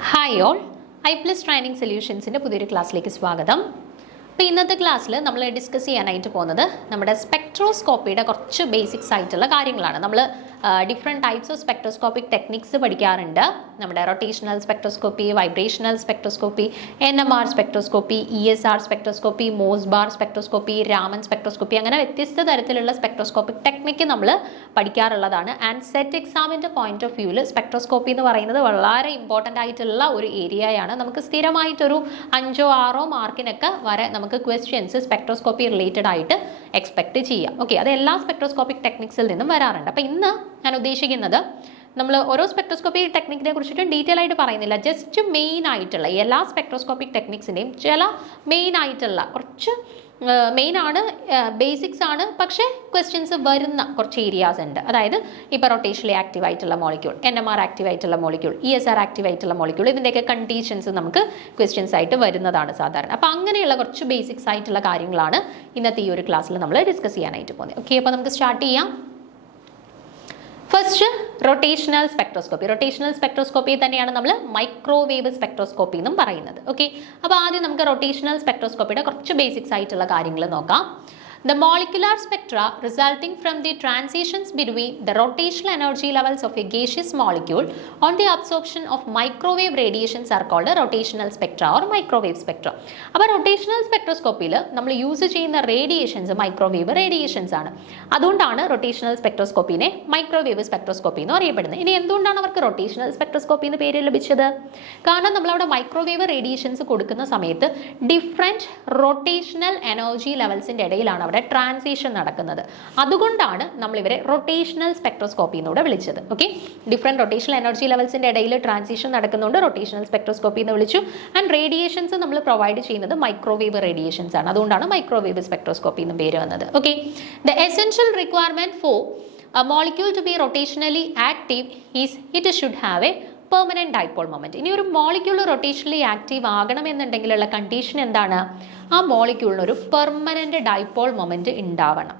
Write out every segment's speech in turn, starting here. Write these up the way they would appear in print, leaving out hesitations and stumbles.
Hi all, iPlus Training Solutions in the class like Swagatham. In this class, we will discuss the spectroscopy basic site. We different types of spectroscopic techniques. Rotational spectroscopy, vibrational spectroscopy, NMR spectroscopy, ESR spectroscopy, MOS-bar spectroscopy, Raman spectroscopy. Spectroscopic technique and set exam point of view. Spectroscopy is very important area. Questions spectroscopy related expect okay that all spectroscopic techniques ninum vararundi appo innu njan udeshikunathu നമ്മൾ ഓരോ spectroscopy ടെക്നിക്കിനെ കുറിച്ചിട്ട് detail ആയിട്ട് പറയുന്നില്ല just main ആയിട്ടുള്ള എല്ലാ spectroscopic ടെക്നിക്സിന്റെയും ചില main ആയിട്ടുള്ള കുറച്ച് മെയിൻ ആണ് ബേസിക്സ് ആണ് പക്ഷേ ക്വസ്റ്റ്യൻസ് വരുന്ന കുറച്ച് ഏരിയാസ് ഉണ്ട് അതായത് ഇപ്പോൾ റൊട്ടേഷണലി ആക്റ്റീവ് ആയിട്ടുള്ള മോളിക്യൂൾ NMR ആക്റ്റീവ് ആയിട്ടുള്ള മോളിക്യൂൾ ESR ആക്റ്റീവ് ആയിട്ടുള്ള മോളിക്യൂൾ ഇതിൻ്റെയൊക്കെ കണ്ടീഷൻസ് നമുക്ക് ക്വസ്റ്റ്യൻസ് ആയിട്ട് വരുന്നതാണ് സാധാരണ അപ്പോൾ അങ്ങനെയുള്ള കുറച്ച് ബേസിക്സ് ആയിട്ടുള്ള കാര്യങ്ങളാണ് ഇന്നത്തെ ഈ ഒരു ക്ലാസ്സിൽ നമ്മൾ ഡിസ്കസ് ചെയ്യാനായിട്ട് പോകുന്നത് ഓക്കെ അപ്പോൾ നമുക്ക് സ്റ്റാർട്ട് ചെയ്യാം First, rotational spectroscopy. Rotational spectroscopy തന്നെയാണ് നമ്മൾ മൈക്രോവേവ് സ്പെക്ട്രോസ്കോപ്പി എന്നും പറയുന്നത് ഓക്കെ അപ്പോൾ ആദ്യം നമുക്ക് rotational spectroscopyയുടെ കുറച്ച് ബേസിക്സ് ആയിട്ടുള്ള കാര്യങ്ങൾ നോക്കാം The molecular spectra resulting from the transitions between the rotational energy levels of a gaseous molecule on the absorption of microwave radiations are called rotational spectra or microwave spectra. അപ്പോൾ rotational spectroscopy നമ്മൾ use ചെയ്യുന്ന radiations microwave radiations ആണ് അതുകൊണ്ടാണ് rotational spectroscopy-നെ microwave spectroscopy എന്ന് അറിയപ്പെടുന്നത് ഇനി എന്തുകൊണ്ടാണ് അവർക്ക് rotational spectroscopy എന്ന് പേര് ലഭിച്ചത് കാരണം നമ്മൾ അവിടെ മൈക്രോവേവ് റേഡിയേഷൻസ് കൊടുക്കുന്ന സമയത്ത് ഡിഫറെന്റ് റൊട്ടേഷണൽ എനർജി ലെവൽസിന്റെ ഇടയിലാണ് അവിടെ ട്രാൻസിഷൻ നടക്കുന്നത് അതുകൊണ്ടാണ് നമ്മൾ ഇവരെ റൊട്ടേഷണൽ സ്പെക്ട്രോസ്കോപ്പി എന്നൂടെ വിളിച്ചത് ഓക്കെ ഡിഫറെന്റ് റൊട്ടേഷണൽ എനർജി ലെവൽസിന്റെ ഇടയിൽ ട്രാൻസിഷൻ നടക്കുന്നുണ്ട് റൊട്ടേഷണൽ സ്പെക്ട്രോസ്കോപ്പി എന്ന് വിളിച്ചു ആൻഡ് റേഡിയേഷൻസ് നമ്മൾ പ്രൊവൈഡ് ചെയ്യുന്നത് മൈക്രോവേവ് റേഡിയേഷൻസ് ആണ് അതുകൊണ്ടാണ് മൈക്രോവേവ് സ്പെക്ട്രോസ്കോപ്പി എന്ന് പേര് വന്നത് okay the essential requirement for a molecule to be rotationally active is it should have a permanent dipole moment. ഇനി ഒരു മോളിക്യൂൾ റൊട്ടേഷണലി ആക്റ്റീവ് ആകണമെന്നുണ്ടെങ്കിലുള്ള കണ്ടീഷൻ എന്താണ് ആ മോളിക്യൂളിന് ഒരു പെർമനന്റ് ഡൈപോൾ മൊമെന്റ് ഉണ്ടാവണം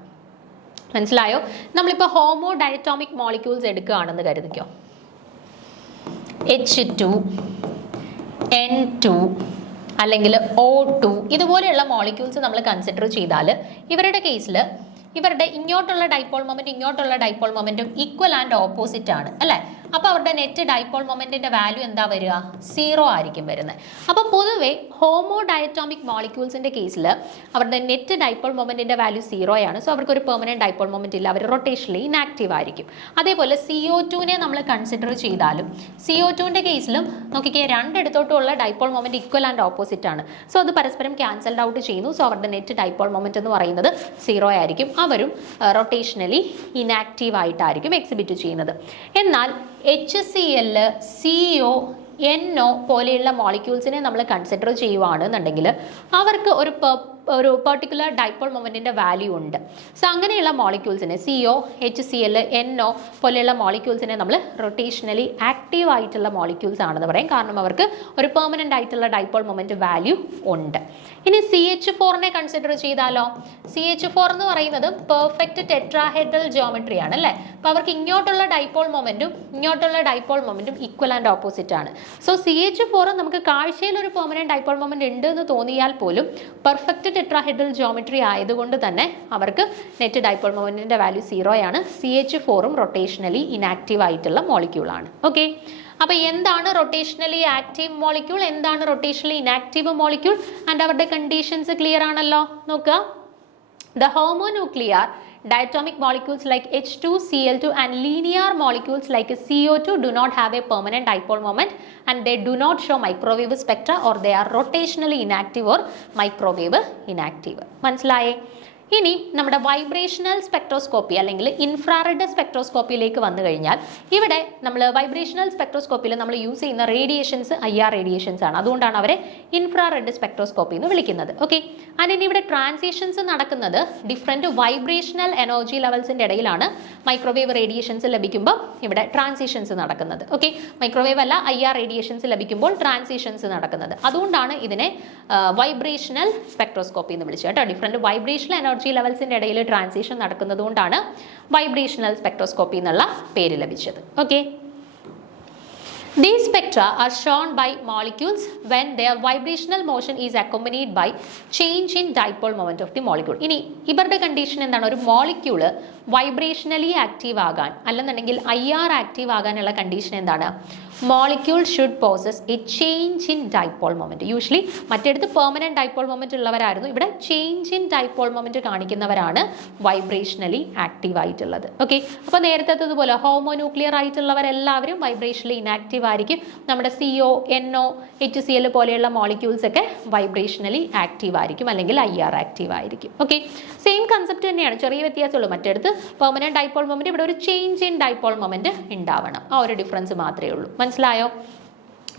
മനസ്സിലായോ നമ്മളിപ്പോൾ ഹോമോ ഡയറ്റോമിക് മോളിക്യൂൾസ് എടുക്കുകയാണെന്ന് കരുതിക്കോ H2 N2 അല്ലെങ്കിൽ O2 ഇതുപോലെയുള്ള മോളിക്യൂൾസ് നമ്മൾ കൺസിഡർ ചെയ്താൽ ഇവരുടെ കേസിൽ ഇവരുടെ ഇങ്ങോട്ടുള്ള dipole momentum equal and opposite ആണ് അല്ലേ അപ്പോൾ അവരുടെ നെറ്റ് ഡൈപോൾ മൊമെന്റിന്റെ വാല്യൂ എന്താ വരിക 0 ആയിരിക്കും വരുന്നത് അപ്പോൾ പൊതുവേ ഹോമോ ഡയറ്റോമിക് മോളിക്യൂൾസിന്റെ കേസിൽ അവരുടെ നെറ്റ് ഡൈപോൾ മൊമെന്റിന്റെ വാല്യൂ 0 ആണ് സോ അവർക്ക് ഒരു പെർമനന്റ് ഡൈപോൾ മൊമെന്റ് ഇല്ല അവർ റൊട്ടേഷണലി ഇനാക്റ്റീവ് ആയിരിക്കും അതേപോലെ CO2-നെ നമ്മൾ കൺസിഡർ ചെയ്താലും CO2-ന്റെ കേസിലും നോക്കിക്കേ രണ്ടിടത്തോട്ടുള്ള dipole moment equal and opposite ആണ് സോ അത് പരസ്പരം ക്യാൻസൽഡ് ഔട്ട് ചെയ്യുന്നു സോ അവരുടെ നെറ്റ് ഡൈപോൾ മൊമെന്റ് എന്ന് പറയുന്നത് 0 ആയിരിക്കും അവരും റൊട്ടേഷണലി ഇനാക്റ്റീവ് ആയിട്ടായിരിക്കും എക്സിബിറ്റ് ചെയ്യുന്നത് എന്നാൽ HCl, CO, NO പോലെയുള്ള മോളിക്യൂൾസിനെ നമ്മൾ കൺസിഡർ ചെയ്യുവാണെന്നുണ്ടെങ്കിൽ അവർക്ക് ഒരു പെർട്ടിക്കുലർ ഡൈപോൾ മൊമെന്റിന്റെ വാല്യൂ ഉണ്ട് സോ അങ്ങനെയുള്ള മോളിക്യൂൾസിനെ CO, HCl, NO പോലെയുള്ള മോളിക്യൂൾസിനെ നമ്മൾ റൊട്ടേഷണലി ആക്റ്റീവ് ആയിട്ടുള്ള മോളിക്യൂൾസ് ആണെന്ന് പറയും കാരണം അവർക്ക് ഒരു പെർമനന്റ് ആയിട്ടുള്ള ഡൈപോൾ മൊമെന്റ് വാല്യൂ ഉണ്ട് ഇനി CH4-നെ കൺസിഡർ ചെയ്താലോ CH4 എന്ന് പറയുന്നത് പെർഫെക്റ്റ് ടെട്രാഹെഡ്രൽ ജിയോമെട്രി ആണ് അല്ലേ അപ്പോൾ അവർക്ക് ഇങ്ങോട്ടുള്ള dipole momentum equal and opposite ആണ് സോ CH4 നമുക്ക് കാഴ്ചയിൽ ഒരു പെർമനന്റ് ഡൈപോൾ മൊമെന്റ് ഉണ്ട് എന്ന് തോന്നിയാൽ പോലും പെർഫെക്റ്റ് ടെട്രാഹെഡ്രൽ ജിയോമെട്രി ആയതുകൊണ്ട് തന്നെ അവർക്ക് നെറ്റ് ഡൈപോൾ മൊമെന്റിന്റെ വാല്യൂ 0 ആണ് CH4-ഉം റൊട്ടേഷണലി ഇനാക്റ്റീവ് ആയിട്ടുള്ള മോളിക്യൂൾ ആണ് ഓക്കെ അപ്പോൾ എന്താണ് റൊട്ടേഷണലി ആക്റ്റീവ് മോളിക്യൂൾ എന്താണ് റൊട്ടേഷണലി ഇനാക്റ്റീവ് മോളിക്യൂൾ ആൻഡ് അവരുടെ കണ്ടീഷൻസ് ക്ലിയർ ആണല്ലോ നോക്കുക the ഹോമോന്യൂക്ലിയർ diatomic molecules like H2, Cl2 and linear molecules like CO2 do not have a permanent dipole moment and they do not show microwave spectra or they are rotationally inactive or microwave inactive. മനസ്സിലായേ ഇനി നമ്മുടെ vibrational spectroscopy അല്ലെങ്കിൽ infrared സ്പെക്ട്രോസ്കോപ്പിയിലേക്ക് വന്നു കഴിഞ്ഞാൽ ഇവിടെ നമ്മൾ vibrational സ്പെക്ട്രോസ്കോപ്പിയിൽ നമ്മൾ use ചെയ്യുന്ന radiations IR radiations ആണ് അതുകൊണ്ടാണ് അവരെ ഇൻഫ്രാറെഡ് സ്പെക്ട്രോസ്കോപ്പി എന്ന് വിളിക്കുന്നത് ഓക്കെ ആൻഡ് ഇനി ഇവിടെ ട്രാൻസിഷൻസ് നടക്കുന്നത് ഡിഫറെൻറ്റ് വൈബ്രേഷണൽ എനർജി ലെവൽസിൻ്റെ ഇടയിലാണ് മൈക്രോവേവ് റേഡിയേഷൻസ് ലഭിക്കുമ്പോൾ ഇവിടെ ട്രാൻസിഷൻസ് നടക്കുന്നത് ഓക്കെ മൈക്രോവേവ് അല്ല IR റേഡിയേഷൻസ് ലഭിക്കുമ്പോൾ ട്രാൻസിഷൻസ് നടക്കുന്നത് അതുകൊണ്ടാണ് ഇതിനെ വൈബ്രേഷണൽ സ്പെക്ട്രോസ്കോപ്പി എന്ന് വിളിച്ചത് കേട്ടോ ഡിഫറെൻറ്റ് വൈബ്രേഷണൽ എനർജി ലെവൽസിന്റെ ഇടയിൽ ട്രാൻസിഷൻ നടക്കുന്നതുകൊണ്ടാണ് വൈബ്രേഷണൽ സ്പെക്ട്രോസ്കോപ്പി എന്നുള്ള പേര് ലഭിച്ചത് okay These spectra are shown by molecules when their vibrational motion is accompanied by change in dipole moment of the molecule. ഇനി ഇവരുടെ കണ്ടീഷൻ എന്താണ്? ഒരു മോളിക്യൂള് വൈബ്രേഷണലി ആക്റ്റീവ് ആകാൻ അല്ലെന്നുണ്ടെങ്കിൽ IR ആക്റ്റീവ് ആകാനുള്ള കണ്ടീഷൻ എന്താണ്? Molecule should possess a change in dipole moment. Usually മറ്റേടത്ത് permanent dipole moment ഉള്ളവരായിരുന്നു, ഇവിടെ ചേഞ്ച് ഇൻ ഡൈപോൾ മൊമെന്റ് കാണിക്കുന്നവരാണ് വൈബ്രേഷണലി ആക്റ്റീവ് ആയിട്ടുള്ളത്. ഓക്കെ, അപ്പോൾ നേരത്തേതുപോലെ ഹോമോന്യൂക്ലിയർ ആയിട്ടുള്ളവരെല്ലാവരും വൈബ്രേഷണലി ഇനാക്റ്റീവ് ആയിരിക്കും. നമ്മുടെ CO, NO, HCl പോലെയുള്ള മോളിക്യൂൾസ് ഒക്കെ വൈബ്രേഷണലി ആക്റ്റീവ് ആയിരിക്കും അല്ലെങ്കിൽ IR ആക്റ്റീവ് ആയിരിക്കും. ഓക്കെ, സെയിം കൺസെപ്റ്റ് തന്നെയാണ്, ചെറിയ വ്യത്യാസമുള്ളൂ. മറ്റേടത്ത് പെർമനന്റ് ഡൈപോൾ മൊമെന്റ്, ഇവിടെ ഒരു ചേഞ്ച് ഇൻ ഡൈപോൾ മൊമെന്റ് ഉണ്ടാവണം. ആ ഒരു ഡിഫറൻസ് മാത്രമേ ഉള്ളൂ. മനസ്സിലായോ?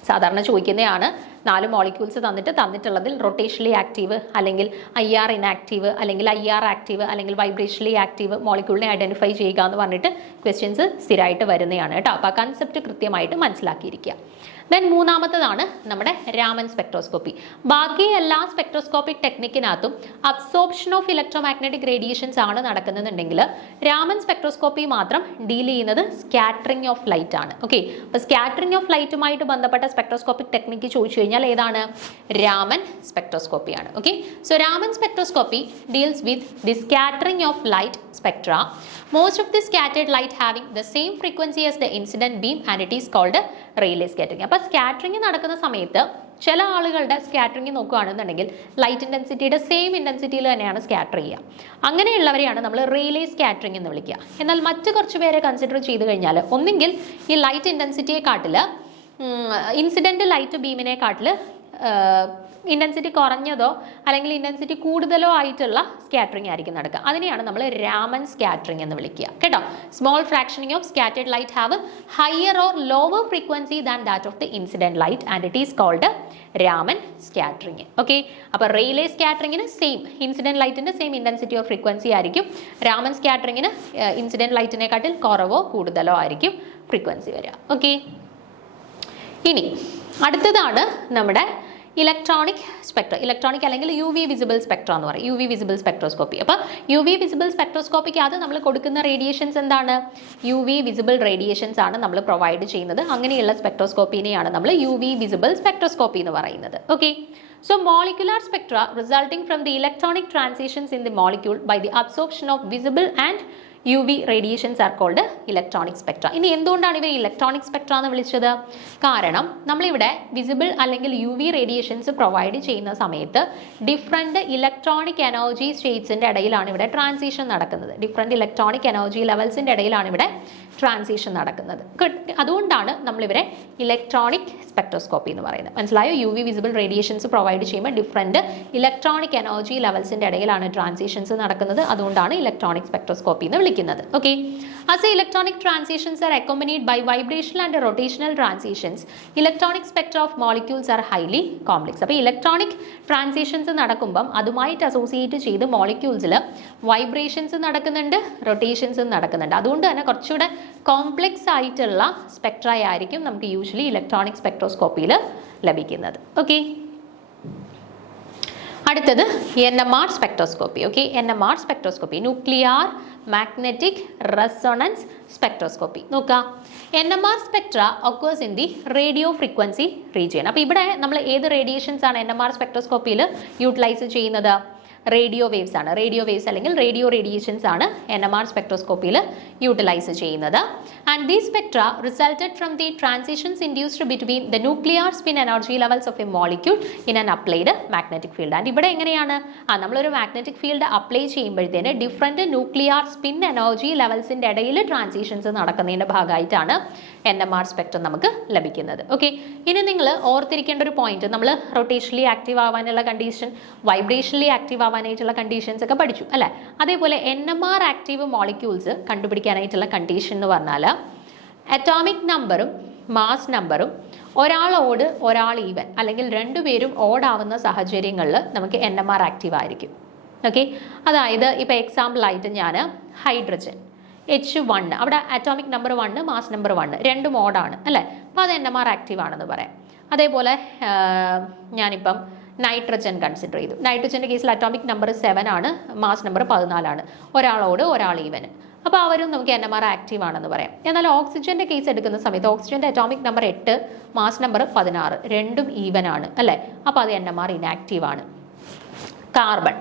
സാധാരണ ചോദിക്കുന്നതാണ് 4 മോളിക്യൂൾസ് തന്നിട്ടുള്ളതിൽ റൊട്ടേഷണലി ആക്റ്റീവ് അല്ലെങ്കിൽ IR ഇനാക്റ്റീവ് അല്ലെങ്കിൽ IR ആക്റ്റീവ് അല്ലെങ്കിൽ വൈബ്രേഷണലി ആക്റ്റീവ് മോളിക്യൂളിനെ ഐഡന്റിഫൈ ചെയ്യുക എന്ന് പറഞ്ഞിട്ട് ക്വസ്റ്റ്യൻസ് സ്ഥിരമായിട്ട് വരുന്നതാണ് കേട്ടോ. അപ്പോൾ ആ കൺസെപ്റ്റ് കൃത്യമായിട്ട് മനസ്സിലാക്കിയിരിക്കുക. ദെൻ മൂന്നാമത്തതാണ് നമ്മുടെ രാമൻ സ്പെക്ട്രോസ്കോപ്പി. ബാക്കി എല്ലാ സ്പെക്ട്രോസ്കോപ്പിക് ടെക്നിക്കിനകത്തും അബ്സോർപ്ഷൻ ഓഫ് ഇലക്ട്രോമാഗ്നറ്റിക് റേഡിയേഷൻസ് ആണ് നടക്കുന്നുണ്ടെങ്കിൽ രാമൻ സ്പെക്ട്രോസ്കോപ്പി മാത്രം ഡീൽ ചെയ്യുന്നത് സ്കാറ്ററിംഗ് ഓഫ് ലൈറ്റ് ആണ്. ഓക്കെ, അപ്പോൾ സ്കാറ്ററിംഗ് ഓഫ് ലൈറ്റുമായിട്ട് ബന്ധപ്പെട്ട സ്പെക്ട്രോസ്കോപ്പിക് ടെക്നിക്ക് ചോദിച്ചു കഴിഞ്ഞാൽ ഏതാണ്? രാമൻ സ്പെക്ട്രോസ്കോപ്പിയാണ്. Okay, so Raman spectroscopy deals with the scattering of light spectra. Most of the scattered light having the same frequency as the incident beam and it is called Rayleigh scattering. അപ്പോൾ scattering നടക്കുന്ന സമയത്ത് ചില ആളുകളുടെ scattering നോക്കുകയാണെന്നുണ്ടെങ്കിൽ light ഇൻറ്റൻസിറ്റിയുടെ same ഇൻറ്റൻസിറ്റിയിൽ തന്നെയാണ് scatter ചെയ്യുക. അങ്ങനെയുള്ളവരെയാണ് നമ്മൾ Rayleigh scattering എന്ന് വിളിക്കുക. എന്നാൽ മറ്റു കുറച്ച് പേരെ കൺസിഡർ ചെയ്ത് കഴിഞ്ഞാൽ ഒന്നെങ്കിൽ ഈ ലൈറ്റ് ഇൻറ്റൻസിറ്റിയെക്കാട്ടിൽ ഇൻസിഡൻറ്റ് ലൈറ്റ് ബീമിനെക്കാട്ടിൽ ഇൻറ്റൻസിറ്റി കുറഞ്ഞതോ അല്ലെങ്കിൽ ഇൻറ്റൻസിറ്റി കൂടുതലോ ആയിട്ടുള്ള സ്കാറ്ററിംഗ് ആയിരിക്കും നടക്കുക. അതിനെയാണ് നമ്മൾ രാമൻ സ്കാറ്ററിംഗ് എന്ന് വിളിക്കുക കേട്ടോ. Small fractioning of scattered light have higher or lower frequency than that of the incident light and it is called Raman scattering. Okay, അപ്പോൾ റെയ്ലേ സ്കാറ്ററിങ്ങിന് സെയിം ഇൻസിഡൻറ്റ് ലൈറ്റിൻ്റെ സെയിം ഇൻറ്റൻസിറ്റി ഓഫ് ഫ്രീക്വൻസി ആയിരിക്കും. രാമൻ സ്കാറ്ററിങ്ങിന് ഇൻസിഡൻറ്റ് ലൈറ്റിനെക്കാട്ടിൽ കുറവോ കൂടുതലോ ആയിരിക്കും ഫ്രീക്വൻസി വരിക. Okay, ഇനി അടുത്തതാണ് നമ്മുടെ ഇലക്ട്രോണിക് സ്പെക്ട്ര. ഇലക്ട്രോണിക് അല്ലെങ്കിൽ UV വിസിബിൾ സ്പെക്ട്ര എന്ന് പറയും, UV വിസിബിൾ സ്പെക്ട്രോസ്കോപ്പി. അപ്പോൾ UV വിസിബിൾ സ്പെക്ട്രോസ്കോപ്പിക്ക് അത് നമ്മൾ കൊടുക്കുന്ന റേഡിയേഷൻസ് എന്താണ്? UV വിസിബിൾ റേഡിയേഷൻസ് ആണ് നമ്മൾ പ്രൊവൈഡ് ചെയ്യുന്നത്. അങ്ങനെയുള്ള സ്പെക്ട്രോസ്കോപ്പിനെയാണ് നമ്മൾ UV വിസിബിൾ സ്പെക്ട്രോസ്കോപ്പി എന്ന് പറയുന്നത്. Okay, so molecular spectra resulting from the electronic transitions in the molecule by the absorption of visible and UV radiations are called electronic spectra. ഇനി എന്തുകൊണ്ടാണ് ഇവർ ഇലക്ട്രോണിക് സ്പെക്ട്ര എന്ന് വിളിച്ചത്? കാരണം നമ്മളിവിടെ വിസിബിൾ അല്ലെങ്കിൽ UV റേഡിയേഷൻസ് പ്രൊവൈഡ് ചെയ്യുന്ന സമയത്ത് ഡിഫറെൻറ്റ് ഇലക്ട്രോണിക് എനർജി സ്റ്റേറ്റ്സിൻ്റെ ഇടയിലാണ് ഇവിടെ ട്രാൻസിഷൻ നടക്കുന്നത്. ഡിഫറെൻറ്റ് ഇലക്ട്രോണിക് എനർജി ലെവൽസിൻ്റെ ഇടയിലാണ് ഇവിടെ ട്രാൻസിഷൻ നടക്കുന്നത്. അതുകൊണ്ടാണ് നമ്മളിവരെ ഇലക്ട്രോണിക് സ്പെക്ട്രോസ്കോപ്പി എന്ന് പറയുന്നത്. മനസ്സിലായോ? UV വിസിബിൾ റേഡിയേഷൻസ് പ്രൊവൈഡ് ചെയ്യുമ്പോൾ ഡിഫറെൻറ്റ് ഇലക്ട്രോണിക് എനർജി ലെവൽസിൻ്റെ ഇടയിലാണ് ട്രാൻസിഷൻസ് നടക്കുന്നത്. അതുകൊണ്ടാണ് ഇലക്ട്രോണിക് സ്പെക്ട്രോസ്കോപ്പി എന്ന് വിളിക്കുന്നത്. Okay, as electronic transitions are accompanied by vibrational and rotational transitions, electronic spectra of molecules are highly complex. അപ്പോൾ ഇലക്ട്രോണിക് ട്രാൻസിഷൻസ് നടക്കുമ്പം അതുമായിട്ട് അസോസിയേറ്റ് ചെയ്ത് മോളിക്യൂൾസിൽ vibrations നടക്കുന്നുണ്ട്, റൊട്ടേഷൻസും നടക്കുന്നുണ്ട്. അതുകൊണ്ട് തന്നെ കുറച്ചുകൂടെ കോംപ്ലെക്സ് ആയിട്ടുള്ള സ്പെക്ട്ര ആയിരിക്കും നമുക്ക് യൂഷ്വലി ഇലക്ട്രോണിക് സ്പെക്ട്രോസ്കോപ്പിയിൽ ലഭിക്കുന്നത്. ഓക്കെ, അടുത്തത് NMR spectroscopy. Okay, NMR spectroscopy nuclear magnetic resonance spectroscopy. നോക്കുക, NMR Spectra occurs in the radio frequency region. അപ്പോൾ ഇവിടെ നമ്മൾ ഏത് റേഡിയേഷൻസ് ആണ് NMR സ്പെക്ട്രോസ്കോപ്പിയിൽ യൂട്ടിലൈസ് ചെയ്യുന്നത്? റേഡിയോ വേവ്സ് ആണ്. റേഡിയോ വേവ്സ് അല്ലെങ്കിൽ റേഡിയോ റേഡിയേഷൻസ് ആണ് NMR സ്പെക്ട്രോസ്കോപ്പിയിൽ യൂട്ടിലൈസ് ചെയ്യുന്നത്. And these Spectra resulted from the transitions induced between the nuclear spin energy levels of a molecule in an applied magnetic field. And ഇവിടെ എങ്ങനെയാണ് നമ്മളൊരു magnetic field apply ചെയ്യുമ്പോഴത്തേന് different nuclear spin energy ലെവൽസിൻ്റെ ഇടയിൽ transitions നടക്കുന്നതിൻ്റെ ഭാഗമായിട്ടാണ് NMR spectrum നമുക്ക് ലഭിക്കുന്നത്. Okay, ഇനി നിങ്ങൾ ഓർത്തിരിക്കേണ്ട ഒരു പോയിന്റ്, നമ്മൾ റൊട്ടേഷണലി ആക്റ്റീവ് ആവാനുള്ള കണ്ടീഷൻ, വൈബ്രേഷണലി ആക്റ്റീവ് ആവാനായിട്ടുള്ള കണ്ടീഷൻസ് ഒക്കെ പഠിച്ചു അല്ലേ? അതേപോലെ NMR ആക്റ്റീവ് മോളിക്യൂൾസ് കണ്ടുപിടിക്കാനായിട്ടുള്ള കണ്ടീഷൻ എന്ന് പറഞ്ഞാൽ അറ്റോമിക് നമ്പറും മാസ് നമ്പറും ഒരാൾ ഓഡ് ഒരാൾ ഈവൻ അല്ലെങ്കിൽ രണ്ടുപേരും ഓടാവുന്ന സാഹചര്യങ്ങളിൽ നമുക്ക് NMR ആക്റ്റീവ് ആയിരിക്കും. ഓക്കെ, അതായത് ഇപ്പോൾ എക്സാമ്പിളായിട്ട് ഞാൻ ഹൈഡ്രജൻ H1, അവിടെ അറ്റോമിക് നമ്പർ 1, മാസ് നമ്പർ 1, രണ്ടും ഓടാണ് അല്ലേ? അപ്പോൾ അത് NMR ആക്റ്റീവ് ആണെന്ന് പറയാം. അതേപോലെ ഞാനിപ്പം നൈട്രജൻ കൺസിഡർ ചെയ്തു. നൈട്രജൻ്റെ കേസിൽ അറ്റോമിക് നമ്പർ 7 ആണ്, മാസ് നമ്പർ 14 ആണ്. ഒരാളോട് ഒരാൾ ഈവൻ. അപ്പോൾ അവരും നമുക്ക് NMR ആക്റ്റീവ് ആണെന്ന് പറയാം. എന്നാൽ ഓക്സിജൻ്റെ കേസ് എടുക്കുന്ന സമയത്ത് ഓക്സിജൻ്റെ അറ്റോമിക് നമ്പർ 8, മാസ് നമ്പർ 16, രണ്ടും ഈവൻ ആണ് അല്ലേ? അപ്പോൾ അത് NMR ഇനാക്റ്റീവ് ആണ്.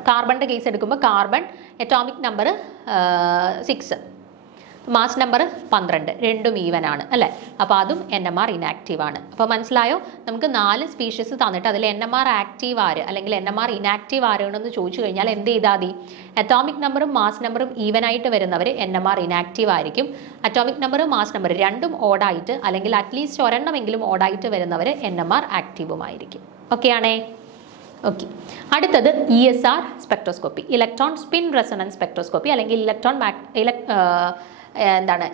കാർബണിൻ്റെ കേസ് എടുക്കുമ്പോൾ carbon atomic number 6, mass number 12, രണ്ടും ഈവൻ ആണ് അല്ലേ? അപ്പോൾ അതും NMR ഇനാക്റ്റീവ് ആണ്. അപ്പോൾ മനസ്സിലായോ? നമുക്ക് 4 സ്പീഷീസ് തന്നിട്ട് അതിൽ NMR ആക്റ്റീവ് ആര് അല്ലെങ്കിൽ NMR ഇനാക്റ്റീവ് ആരാണെന്ന് ചോദിച്ചു കഴിഞ്ഞാൽ എന്ത് ചെയ്താൽ മതി? അറ്റോമിക് നമ്പറും മാസ് നമ്പറും ഈവൻ ആയിട്ട് വരുന്നവർ NMR ഇനാക്റ്റീവ് ആയിരിക്കും. അറ്റോമിക് നമ്പറും മാസ് നമ്പർ രണ്ടും ഓഡായിട്ട് അല്ലെങ്കിൽ അറ്റ്ലീസ്റ്റ് ഒരെണ്ണമെങ്കിലും ഓഡായിട്ട് വരുന്നവർ NMR ആക്റ്റീവുമായിരിക്കും. ഓക്കെ ആണേ? ഓക്കെ. അടുത്തത് ESR spectroscopy, electron spin resonance spectroscopy അല്ലെങ്കിൽ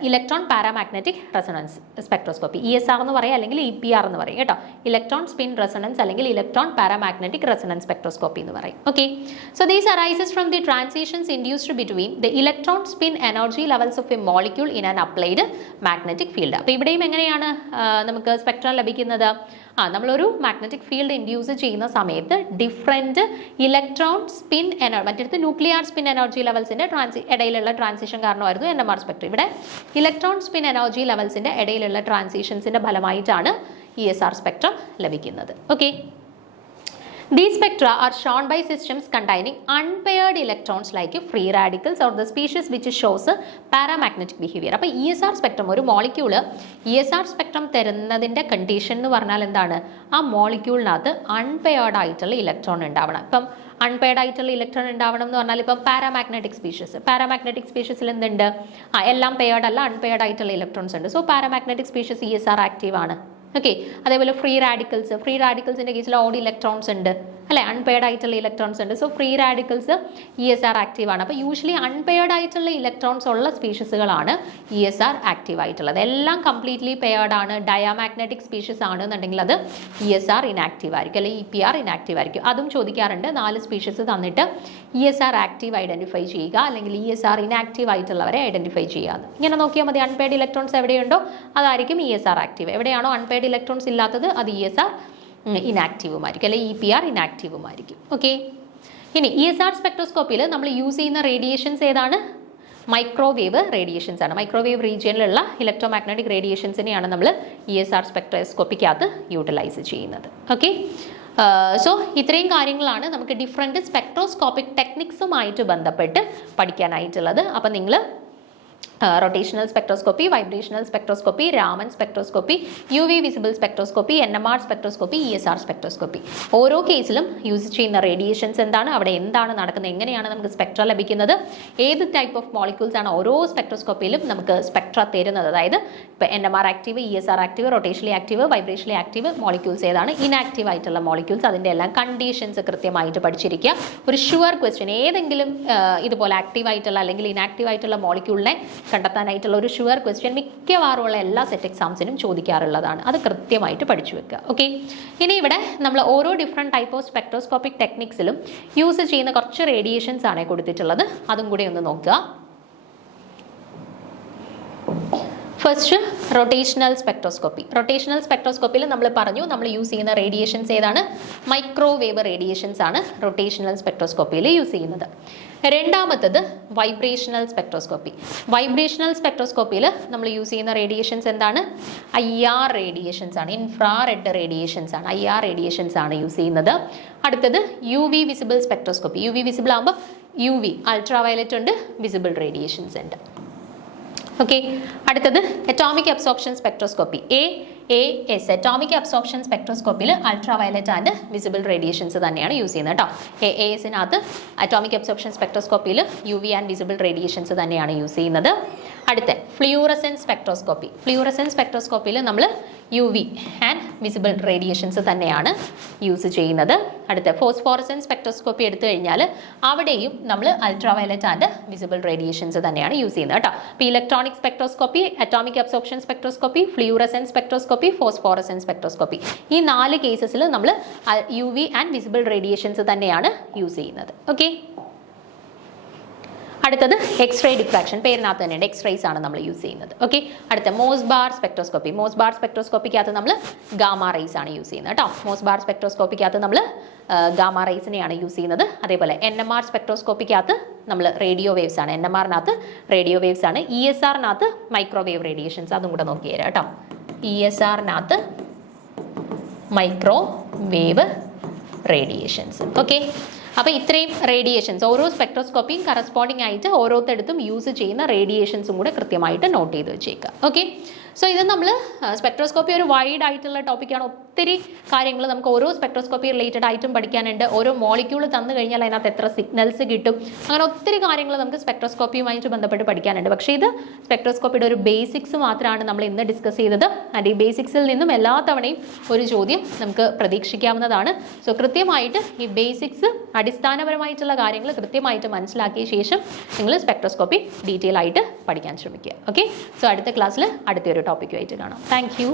electron paramagnetic resonance spectroscopy. ESR എന്ന് പറയും അല്ലെങ്കിൽ EPR എന്ന് പറയും കേട്ടോ. ഇലക്ട്രോൺ സ്പിൻ റെസൊണൻസ് അല്ലെങ്കിൽ ഇലക്ട്രോൺ പാരാമാഗ്നറ്റിക് റെസൊണൻസ് സ്പെക്ട്രോസ്കോപ്പി എന്ന് പറയും. Okay. So these arises from the transitions induced between the electron spin energy levels of a molecule in an applied magnetic field. അപ്പോൾ ഇവിടെയും എങ്ങനെയാണ് നമുക്ക് സ്പെക്ട്രം ലഭിക്കുന്നത്? നമ്മളൊരു മാഗ്നറ്റിക് ഫീൽഡ് ഇൻഡ്യൂസ് ചെയ്യുന്ന സമയത്ത് ഡിഫറെൻറ്റ് ഇലക്ട്രോൺ സ്പിൻ എനർജി, മറ്റടുത്ത് ന്യൂക്ലിയർ സ്പിൻ എനർജി ലെവൽസിൻ്റെ ഇടയിലുള്ള ട്രാൻസിഷൻ കാരണമായിരുന്നു NMR സ്പെക്ട്രം. ഇവിടെ ഇലക്ട്രോൺ സ്പിൻ എനർജി ലെവൽസിൻ്റെ ഇടയിലുള്ള ട്രാൻസിഷൻസിൻ്റെ ഫലമായിട്ടാണ് ESR സ്പെക്ട്രം ലഭിക്കുന്നത്. Okay. These spectra are shown by systems containing unpaired electrons like free radicals or the species which shows paramagnetic behavior. അപ്പോൾ ESR സ്പെക്ട്രം ഒരു മോളിക്യൂള് ESR സ്പെക്ട്രം തരുന്നതിൻ്റെ കണ്ടീഷൻ എന്ന് പറഞ്ഞാൽ എന്താണ്? ആ മോളിക്യൂളിനകത്ത് അൺപെയർഡ് ആയിട്ടുള്ള ഇലക്ട്രോൺ ഉണ്ടാവണം. ഇപ്പം അൺപെയർഡ് ആയിട്ടുള്ള ഇലക്ട്രോൺ ഉണ്ടാവണം എന്ന് പറഞ്ഞാൽ ഇപ്പം പാരാമാഗ്നറ്റിക് സ്പീഷീസിൽ എന്തുണ്ട്? എല്ലാം പെയർഡ് അല്ല, അൺപെയർഡ് ആയിട്ടുള്ള ഇലക്ട്രോൺസ് ഉണ്ട്. So paramagnetic species ESR active ആണ്. ഓക്കെ. അതേപോലെ ഫ്രീ റാഡിക്കൽസിൻ്റെ കേസിൽ ഓഡ് ഇലക്ട്രോൺസ് ഉണ്ട് അല്ലെ? അൺപെയർഡ് ആയിട്ടുള്ള ഇലക്ട്രോൺസ് ഉണ്ട്. So free radicals ESR active ആണ്. അപ്പോൾ യൂഷ്വലി അൺപെയർഡ് ആയിട്ടുള്ള ഇലക്ട്രോൺസ് ഉള്ള സ്പീഷീസുകളാണ് ESR ആക്റ്റീവ് ആയിട്ടുള്ളത്. എല്ലാം കംപ്ലീറ്റ്ലി പെയർഡ് ആണ്, ഡയാമാഗ്നറ്റിക് സ്പീഷീസ് ആണെന്നുണ്ടെങ്കിൽ അത് ESR ഇനാക്റ്റീവ് ആയിരിക്കും അല്ലെങ്കിൽ EPR ഇനാക്റ്റീവ് ആയിരിക്കും. അതും ചോദിക്കാറുണ്ട്. 4 സ്പീഷീസ് തന്നിട്ട് ESR ആക്റ്റീവ് ഐഡന്റിഫൈ ചെയ്യുക അല്ലെങ്കിൽ ESR ഇനാക്റ്റീവ് ആയിട്ടുള്ളവരെ ഐഡന്റിഫൈ ചെയ്യുക. ഇങ്ങനെ നോക്കിയാൽ മതി. അൺപെയർഡ് ഇലക്ട്രോൺസ് എവിടെയുണ്ടോ അതായിരിക്കും ESR ആക്റ്റീവ്. എവിടെയാണോ അൺപെയർഡ് ഇലക്ട്രോൺസ് ഇല്ലാത്തത് അത് ESR ഇനാക്റ്റീവുമായിരിക്കും അല്ലെങ്കിൽ EPR ഇനാക്റ്റീവുമായിരിക്കും. ഓക്കെ. ഇനി ESR സ്പെക്ട്രോസ്കോപ്പിയിൽ നമ്മൾ യൂസ് ചെയ്യുന്ന റേഡിയേഷൻസ് ഏതാണ്? മൈക്രോവേവ് റേഡിയേഷൻസ് ആണ്. മൈക്രോവേവ് റീജിയനിലുള്ള ഇലക്ട്രോ മാഗ്നറ്റിക് റേഡിയേഷൻസിനെയാണ് നമ്മൾ ESR സ്പെക്ട്രോസ്കോപ്പിക്കകത്ത് യൂട്ടിലൈസ് ചെയ്യുന്നത്. ഓക്കെ. സോ ഇത്രയും കാര്യങ്ങളാണ് നമുക്ക് ഡിഫറെൻറ്റ് സ്പെക്ട്രോസ്കോപ്പിക് ടെക്നിക്സുമായിട്ട് ബന്ധപ്പെട്ട് പഠിക്കാനായിട്ടുള്ളത്. അപ്പം നിങ്ങൾ rotational spectroscopy, vibrational spectroscopy, Raman spectroscopy, UV visible spectroscopy, NMR spectroscopy, ESR spectroscopy. ഓരോ കേസിലും യൂസ് ചെയ്യുന്ന റേഡിയേഷൻസ് എന്താണ്, അവിടെ എന്താണ് നടക്കുന്നത്, എങ്ങനെയാണ് നമുക്ക് സ്പെക്ട്ര ലഭിക്കുന്നത്, ഏത് ടൈപ്പ് ഓഫ് മോളിക്യൂൾസ് ആണ് ഓരോ സ്പെക്ട്രോസ്കോപ്പിയിലും നമുക്ക് സ്പെക്ട്ര തരുന്നത്. അതായത് ഇപ്പോൾ NMR active, ESR active, rotationally active, vibrationally active molecules ഏതാണ്, ഇനാക്റ്റീവ് ആയിട്ടുള്ള മോളിക്യൂൾസ്, അതിൻ്റെ എല്ലാം കണ്ടീഷൻസ് കൃത്യമായിട്ട് പഠിച്ചിരിക്കുക. ഒരു ഷുവർ ക്വസ്റ്റ്യൻ, ഏതെങ്കിലും ഇതുപോലെ ആക്റ്റീവ് ആയിട്ടുള്ള അല്ലെങ്കിൽ ഇനാക്റ്റീവ് ആയിട്ടുള്ള മോളിക്യൂളിനെ കണ്ടെത്താനായിട്ടുള്ള ഒരു ഷുവർ ക്വസ്റ്റ്യൻ മിക്കവാറുമുള്ള എല്ലാ സെറ്റ് എക്സാംസിനും ചോദിക്കാറുള്ളതാണ്. അത് കൃത്യമായിട്ട് പഠിച്ചു വെക്കുക. ഓക്കെ, ഇനി ഇവിടെ നമ്മൾ ഓരോ ഡിഫറെൻറ്റ് ടൈപ്പ് ഓഫ് സ്പെക്ട്രോസ്കോപ്പിക് ടെക്നിക്സിലും യൂസ് ചെയ്യുന്ന കുറച്ച് റേഡിയേഷൻസ് ആണ് കൊടുത്തിട്ടുള്ളത്. അതും കൂടി ഒന്ന് നോക്കുക. First rotational spectroscopy. റൊട്ടേഷണൽ സ്പെക്ട്രോസ്കോപ്പിയിൽ നമ്മൾ പറഞ്ഞു നമ്മൾ യൂസ് ചെയ്യുന്ന റേഡിയേഷൻസ് ഏതാണ്, മൈക്രോവേവ് റേഡിയേഷൻസ് ആണ് റൊട്ടേഷണൽ സ്പെക്ട്രോസ്കോപ്പിയിൽ യൂസ് ചെയ്യുന്നത്. രണ്ടാമത്തത് വൈബ്രേഷണൽ സ്പെക്ട്രോസ്കോപ്പി. വൈബ്രേഷണൽ സ്പെക്ട്രോസ്കോപ്പിയിൽ നമ്മൾ യൂസ് ചെയ്യുന്ന റേഡിയേഷൻസ് എന്താണ്, IR റേഡിയേഷൻസ് ആണ്, ഇൻഫ്രാറെഡ് റേഡിയേഷൻസ് ആണ്, IR റേഡിയേഷൻസ് ആണ് യൂസ് ചെയ്യുന്നത്. അടുത്തത് UV visible spectroscopy. UV visible ആകുമ്പോൾ UV അൾട്രാ വയലറ്റ് ഉണ്ട്, വിസിബിൾ റേഡിയേഷൻസ് ഉണ്ട്. ഓക്കെ, അടുത്തത് atomic absorption spectroscopy, AAS atomic absorption സ്പെക്ട്രോസ്കോപ്പിയിൽ ultraviolet and visible radiations തന്നെയാണ് യൂസ് ചെയ്യുന്നത് കേട്ടോ. AASനകത്ത് അറ്റോമിക് അബ്സോർപ്ഷൻ സ്പെക്ട്രോസ്കോപ്പിയിൽ UV ആൻഡ് വിസിബിൾ റേഡിയേഷൻസ് തന്നെയാണ് യൂസ് ചെയ്യുന്നത്. അടുത്ത ഫ്ലൂറസെൻസ് സ്പെക്ട്രോസ്കോപ്പി. ഫ്ലൂറസെൻസ് സ്പെക്ട്രോസ്കോപ്പിയിൽ നമ്മൾ UV ആൻഡ് വിസിബിൾ റേഡിയേഷൻസ് തന്നെയാണ് യൂസ് ചെയ്യുന്നത്. അടുത്ത ഫോസ്ഫോറസെൻസ് സ്പെക്ട്രോസ്കോപ്പി എടുത്തു കഴിഞ്ഞാൽ അവിടെയും നമ്മൾ ultra violet and visible radiations തന്നെയാണ് യൂസ് ചെയ്യുന്നത് കേട്ടോ. അപ്പോൾ electronic spectroscopy, atomic absorption spectroscopy, fluorescence spectroscopy, phosphorescence spectroscopy, ഈ 4 കേസസിൽ നമ്മൾ UV ആൻഡ് വിസിബിൾ റേഡിയേഷൻസ് തന്നെയാണ് യൂസ് ചെയ്യുന്നത്. ഓക്കെ, അടുത്തത് എക്സ്റേ ഡിഫ്രാക്ഷൻ, പേരിനകത്ത് തന്നെയുണ്ട്, എക്സ്റേസ് ആണ് നമ്മൾ യൂസ് ചെയ്യുന്നത്. ഓക്കെ, അടുത്ത മോസ്ബാർ സ്പെക്ട്രോസ്കോപ്പി. മോസ്ബാർ സ്പെക്ട്രോസ്കോപ്പിക്കകത്ത് നമ്മൾ ഗാമ റേസ് ആണ് യൂസ് ചെയ്യുന്നത് കേട്ടോ. മോസ്ബാർ സ്പെക്ട്രോസ്കോപ്പിക്കകത്ത് നമ്മൾ ഗാമ റേസിനെയാണ് യൂസ് ചെയ്യുന്നത്. അതേപോലെ NMR സ്പെക്ട്രോസ്കോപ്പിക്കകത്ത് നമ്മൾ റേഡിയോ വേവ്സ് ആണ്, NMRനകത്ത് റേഡിയോ വേവ്സ് ആണ്. ESRനകത്ത് മൈക്രോവേവ് റേഡിയേഷൻസ്, അതും കൂടെ നോക്കി തരാം കേട്ടോ. ESRനകത്ത് മൈക്രോവേവ് റേഡിയേഷൻസ്. ഓക്കെ, അപ്പോൾ ഇത്രയും റേഡിയേഷൻസ്, ഓരോ സ്പെക്ട്രോസ്കോപ്പിയും കറസ്പോണ്ടിങ് ആയിട്ട് ഓരോരുത്തടുത്തും യൂസ് ചെയ്യുന്ന റേഡിയേഷൻസും കൂടെ കൃത്യമായിട്ട് നോട്ട് ചെയ്ത് വെച്ചേക്കുക. ഓക്കെ, സോ ഇത് നമ്മൾ സ്പെക്ട്രോസ്കോപ്പി ഒരു വൈഡ് ആയിട്ടുള്ള ടോപ്പിക്കാണ്. ഒത്തിരി കാര്യങ്ങൾ നമുക്ക് ഓരോ സ്പെക്ട്രോസ്കോപ്പി റിലേറ്റഡ് ആയിട്ടും പഠിക്കാനുണ്ട്. ഓരോ മോളിക്യൂൾ തന്നു കഴിഞ്ഞാൽ അതിനകത്ത് എത്ര സിഗ്നൽസ് കിട്ടും, അങ്ങനെ ഒത്തിരി കാര്യങ്ങൾ നമുക്ക് സ്പെക്ട്രോസ്കോപ്പിയുമായിട്ട് ബന്ധപ്പെട്ട് പഠിക്കാനുണ്ട്. പക്ഷേ ഇത് സ്പെക്ട്രോസ്കോപ്പിയുടെ ഒരു ബേസിക്സ് മാത്രമാണ് നമ്മൾ ഇന്ന് ഡിസ്കസ് ചെയ്തത്. ആൻഡ് ഈ ബേസിക്സിൽ നിന്നും എല്ലാ തവണയും ഒരു ചോദ്യം നമുക്ക് പ്രതീക്ഷിക്കാവുന്നതാണ്. സോ കൃത്യമായിട്ട് ഈ ബേസിക്സ്, അടിസ്ഥാനപരമായിട്ടുള്ള കാര്യങ്ങൾ കൃത്യമായിട്ട് മനസ്സിലാക്കിയ ശേഷം നിങ്ങൾ സ്പെക്ട്രോസ്കോപ്പി ഡീറ്റെയിൽ ആയിട്ട് പഠിക്കാൻ ശ്രമിക്കുക. ഓക്കെ, സോ അടുത്ത ക്ലാസ്സിൽ അടുത്തൊരു ടോപ്പിക്കുമായിട്ട് കാണാം. Thank you.